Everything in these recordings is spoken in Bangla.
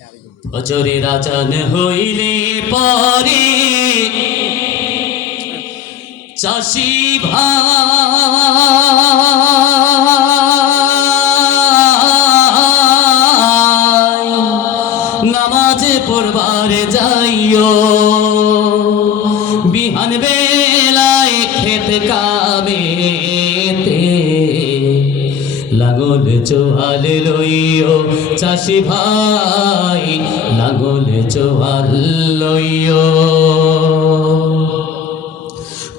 ফজরের আজান হইলে পরে চাষি ভাই নামাজে পড়বার যাইও, বিহান বেলায় খেত কামেতে লাঙল চোয়াল লইও চাষি ভাই, লাঙল চোয়াল লইও।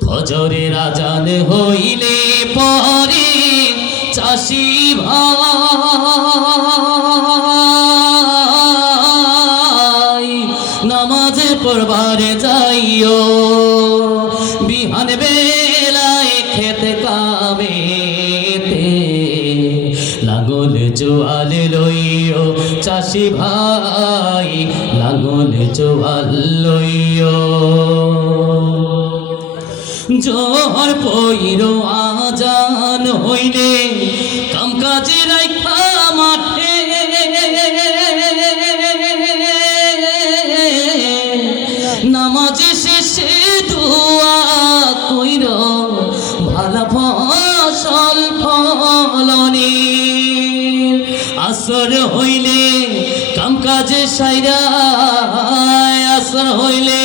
ফজরের আজান হইলে পরে চাষি ভাই নামাজে পড়বার যাইও, বিহান বেলায় খেত কামেতে লাঙল চোয়াল লইও চাষি ভাই, লাঙল চোয়াল লইও। জোহর পইরো আজান হইলে কামকাজে রাইখা মাঠে নামাজে শেষে দোয়া কইরো ভালা ফসল ফলনে। আসর হইলে কামকাজে সাইরা, আসর হইলে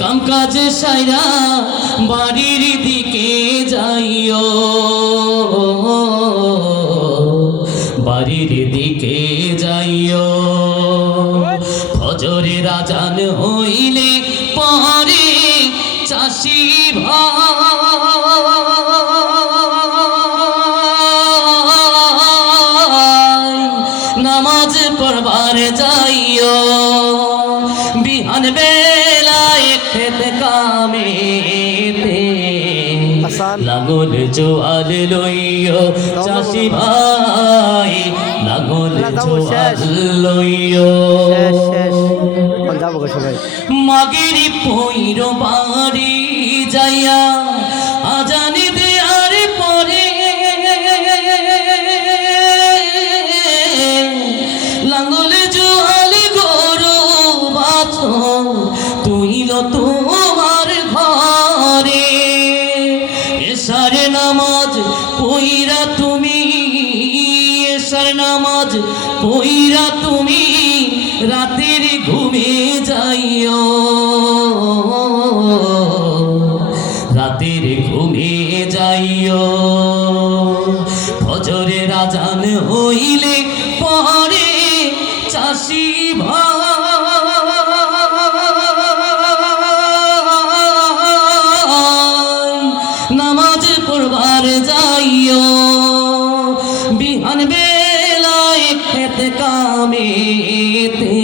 কামকাজে সাইরা বাড়ির দিকে যাইও, বাড়ির দিকে যাইও। ফজরের আজান হইলে পরে চাষি ভাই নামাজ পড়বার যাইও, বিহান বেলায় খেত কামেতে লাঙল চোয়াল লইও চাষি ভাই, লাঙল চোয়াল লইও। মাগের পইর বাড়ি যাইয়া আজান দেয়ার পরে লাঙল চোয়াল গরু বাছুর তুইল তোমার ঘরে। এশার নামাজ পইরা তুমি, এশার নামাজ পইরা তুমি রাতের ঘুমে যাইও, রাতের ঘুমে যাইও। ফজরের আজান হইলে পরে চাষি ভাই নামাজ পড়বার যাইও, বিহান বেলায় খেত কামেতে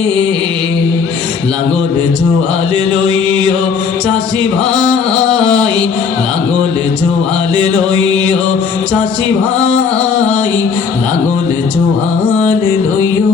লাঙল চোয়াল লইও চাষি ভাই, লাঙল চোয়াল লইও চাষি ভাই, লাঙল চোয়াল লইও।